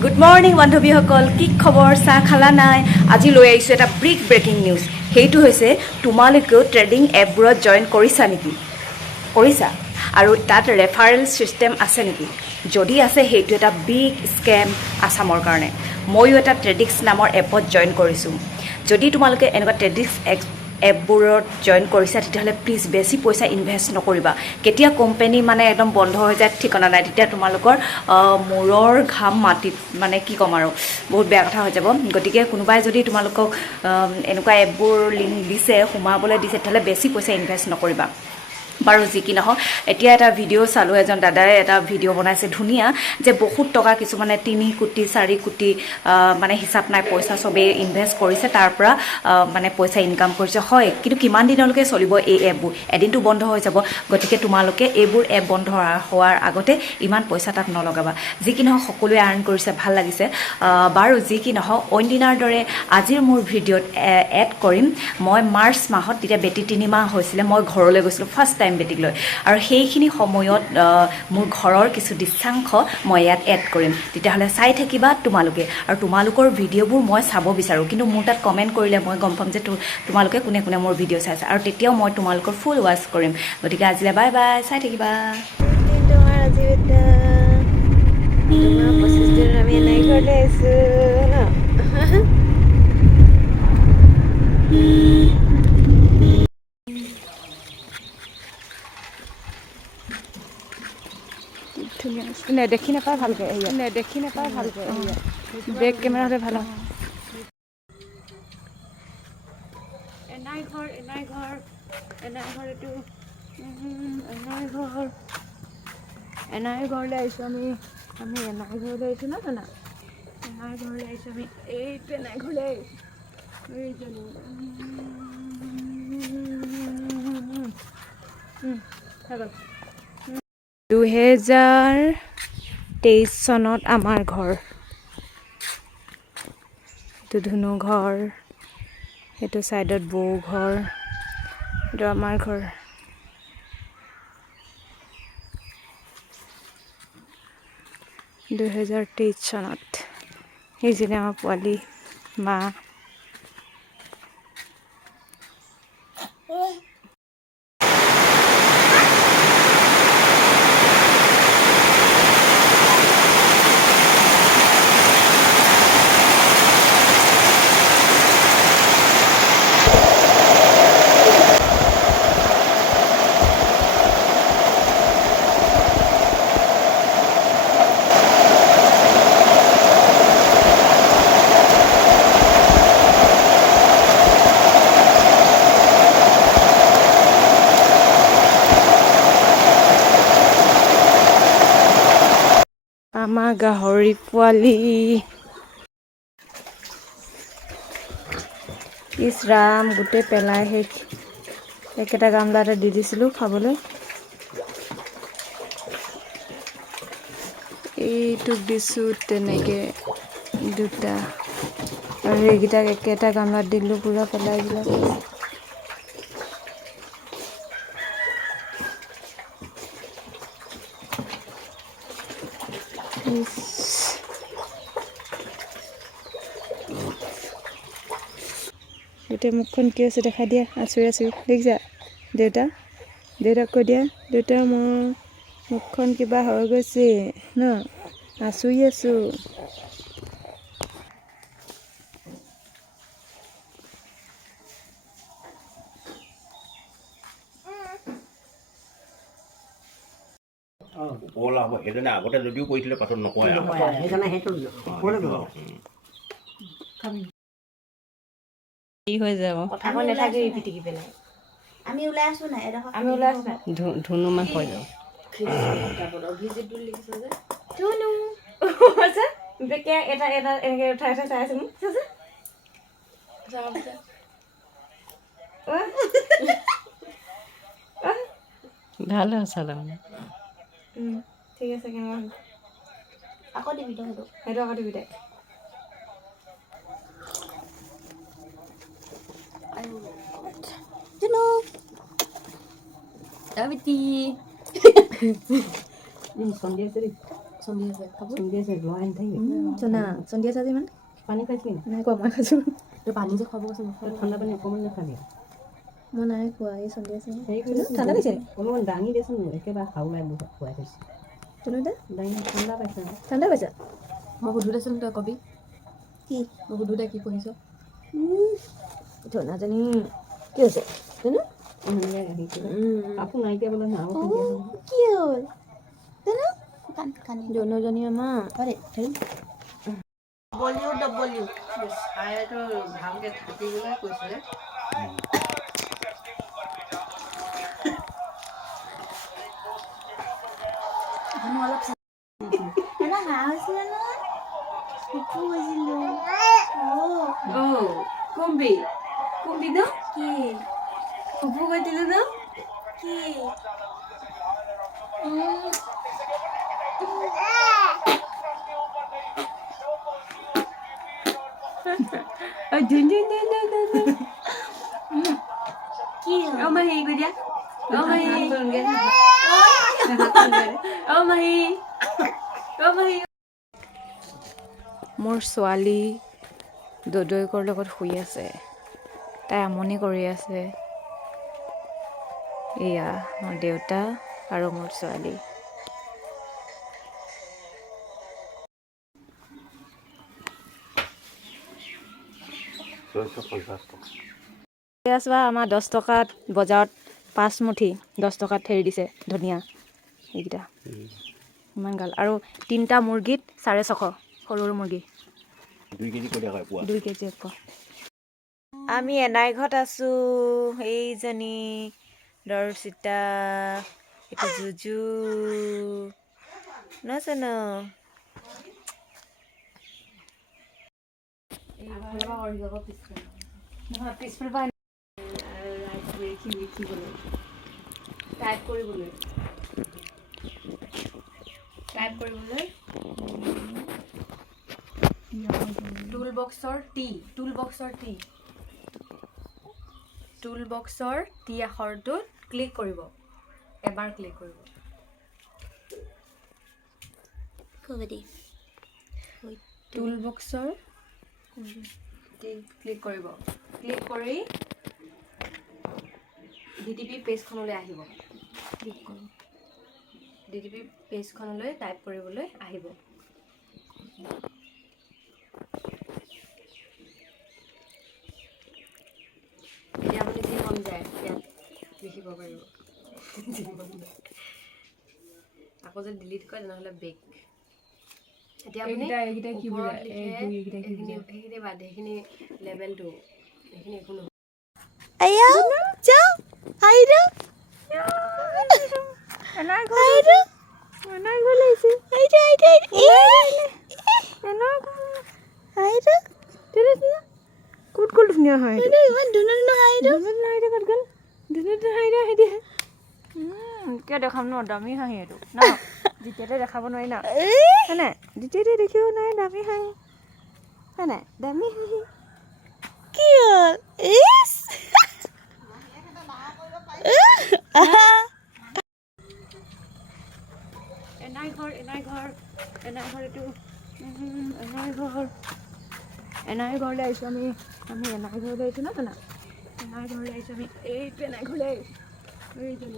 Good morning, বান্ধৱীসকল কি খবৰ চাহ খালা নাই আজি লৈ আহিছোঁ এটা বিগ ব্ৰেকিং নিউজ সেইটো হৈছে তোমালোকেও ট্ৰেডিং এপবোৰত জইন কৰিছা নেকি কৰিছা আৰু তাত ৰেফাৰেল চিষ্টেম আছে নেকি যদি আছে সেইটো এটা বিগ স্কেম আছামৰ কাৰণে ময়ো এটা ট্ৰেডিক্স নামৰ এপত জইন কৰিছোঁ যদি তোমালোকে এনেকুৱা ট্ৰেডিক্স এপবোৰত জইন কৰিছা তেতিয়াহ'লে প্লিজ বেছি পইচা ইনভেষ্ট নকৰিবা কেতিয়া কোম্পানী মানে একদম বন্ধ হৈ যায় ঠিকনা নাই তেতিয়া তোমালোকৰ মূৰৰ ঘাম মাটিত মানে কি ক'ম আৰু বহুত বেয়া কথা হৈ যাব গতিকে কোনোবাই যদি তোমালোকক এনেকুৱা এপবোৰ লিংক দিছে সোমাবলৈ দিছে তেতিয়াহ'লে বেছি পইচা ইনভেষ্ট নকৰিবা বাৰু যি কি নহওক এতিয়া এটা ভিডিঅ' চালোঁ এজন দাদাই এটা ভিডিঅ' বনাইছে ধুনীয়া যে বহুত টকা কিছুমানে 3 কোটি 4 কোটি মানে হিচাপ নাই পইচা চবেই ইনভেষ্ট কৰিছে তাৰ পৰা মানে পইচা ইনকাম কৰিছে হয় কিন্তু কিমান দিনলৈকে চলিব এই এপবোৰ এদিনটো বন্ধ হৈ যাব গতিকে তোমালোকে এইবোৰ এপ বন্ধ হোৱাৰ আগতে ইমান পইচা তাত নলগাবা যি কি নহওক সকলোৱে আৰ্ণ কৰিছে ভাল লাগিছে বাৰু যি কি নহওক অইন দিনাৰ দৰে আজিৰ মোৰ ভিডিঅ'ত এড কৰিম মই মাৰ্চ মাহত তেতিয়া বেটি 3 মাহ হৈছিলে মই ঘৰলৈ গৈছিলোঁ ফাৰ্ষ্ট টাইম বেটিক লৈ আৰু সেইখিনি সময়ত মোৰ ঘৰৰ কিছু দৃশ্যাংশ মই ইয়াত এড কৰিম তেতিয়াহ'লে চাই থাকিবা তোমালোকে আৰু তোমালোকৰ ভিডিঅ'বোৰ মই চাব বিচাৰোঁ কিন্তু মোৰ তাত কমেণ্ট কৰিলে মই গম পাম যে তোমালোকে কোনে কোনে মোৰ ভিডিঅ' চাইছে আৰু তেতিয়াও মই তোমালোকৰ ফুল ৱাচ কৰিম গতিকে আজিলৈ বাই বাই চাই থাকিবা তোমাৰ আজি এটা তোমাৰ 25 দিনত আমি এনেই ঘৰলৈ আহিছোঁ ন ধুনীয়া দেখি নাপায় ভালকৈ দেখি নাপায় ভালকৈ বেক কেমেৰা হ'লে ভাল এনাই ঘৰ এইটো এনাই ঘৰলৈ আহিছোঁ আমি এনাই ঘৰলৈ আহিছোঁ ন জানা এনাই ঘৰলৈ আহিছোঁ আমি এইটো এনাই ঘৰলৈ আহিছোঁ 2023 চনত আমাৰ ঘৰ এইটো ধুনু ঘৰ সেইটো চাইডত বৌ ঘৰ এইটো আমাৰ ঘৰ 2023 চনত সেইজনে আমাৰ পোৱালি মা আমাৰ গাহৰি পোৱালি ইছ ৰাম গোটেই পেলাই শেষ একেটা গামলাতে দি দিছিলোঁ খাবলৈ এইটোক দিছোঁ তেনেকৈ দুটা আৰু এইকেইটাক একেটা গামলাত দিলোঁ পূৰা পেলাই দিলোঁ এতিয়া মুখখন কি আছে দেখাই দিয়া আচৰি দেখিছা দেউতাক কৈ দিয়া দেউতা মোৰ মুখখন কিবা হৈ গৈছে ন আচৰি আছোঁ ওপৰলৈ হ'ব সেইজনে আগতে যদিও কৰিছিলে পাছত নকয় কি হৈ যাব কথাখন নাথাকে পিটিকি পেলাই আমি ওলাই আছো নাই ধুনু মাহ হৈ যাব ধুনু বেকে এটা এনেকৈ উঠাই চাই আছোঁ ভাল হৈছিলে মানে ঠিক আছে কেনেকুৱা আকৌ দিবি তই সেইটো আকৌ দিবি দে চলি আছে কাপোৰ চলি আছে যোৱা আনি থাকিবি চনা চলি আছে আজি ইমান পানী খাইছিলি নাই কোৱা মই খাইছোঁ তই পানী যে খুৱাব কৈছে মুখত ঠাণ্ডা পানী অকণমান নাখাবি মই নাই খোৱা এই চলি আছে হেৰি ঠাণ্ডা পাইছে অলপমান দাঙি দেচোন একেবাৰে খাওলাই মুখত খুৱাই থৈছে তুমি দে দাঙি ঠাণ্ডা পাইছে ঠাণ্ডা পাইছা মই সুধোতেচোন তই কবি কি মই সুধোতে কি পঢ়িছ ধনাজনী কি হৈছে জানো কাপোৰ নাইকিয়া বোলে নাও কি হ'ল জানো কানি জনজনী আমাৰ আরে ভালকে থাকিবলৈ কৈছিলে এটা হাঁহ হৈছিলে নহয় কুকু হৈছিলো কুম্বি ন কি কুপু কৈছিলো ন কি কি অ মাহী কৈ দিয়া অ মাহী অ মাহী অ মাহী মোৰ ছোৱালী দদৈকৰ লগত শুই আছে তাই আমনি কৰি আছে এয়া মোৰ দেউতা আৰু মোৰ ছোৱালী পিঁয়াজ বা আমাৰ 10 টকাত বজাৰত 5 মুঠি 10 টকাত ঠেৰি দিছে ধনিয়া এইকেইটা ইমান গাল আৰু 3টা মুৰ্গীত 650 সৰু মুৰ্গী 2 কেজি কৰি দিয়া পোৱা 2 কেজি এক আমি এনাই ঘৰত আছোঁ এইজনী দৰ্শিতা এইটো জুজু নাজান টুল বক্সৰ টি আখৰটোত ক্লিক কৰিব এবাৰ ক্লিক কৰিব কবি টুল বক্সৰ ক্লিক কৰিব ক্লিক কৰি ডিটিপি পেজখনলৈ আহিব ডিটিপি পেজখনলৈ টাইপ কৰিবলৈ আহিব এতিয়া আপুনি যি মন যায় ইয়াত লিখিব পাৰিব আকৌ যদি ডিলিট কৰে তেনেহ'লে বেক এতিয়া আপুনি ওপৰত লিখে সেইখিনি বাদ সেইখিনি লেভেলটো সেইখিনি একো নহয় আয়া যাও আইরা এনাই আইরা ঘৰ লাগিছে আইরা আইরা আইরা ক'ত ধুনীয়া হয় ইমান ধুনীয়া আইরা ক'ত গ'ল ধুনীয়া কিয় দেখাম ন দামী হাঁহি এইটো ন দ্বিতীয়তে দেখাব নোৱাৰি ন হয় নাই দ্বিতীয়তে দেখিব নোৱাৰি দামী হাঁহি হয় নাই দামী হাঁহি কি হ'ল ইস এনাই ঘৰ এইটো এনাই ঘৰলৈ আহিছোঁ আমি এনাই ঘৰলৈ আহিছোঁ ন জানা এনাই ঘৰলৈ আহিছোঁ আমি এইটো এনাই ঘৰলৈ আহিছোঁ হৈ গ'ল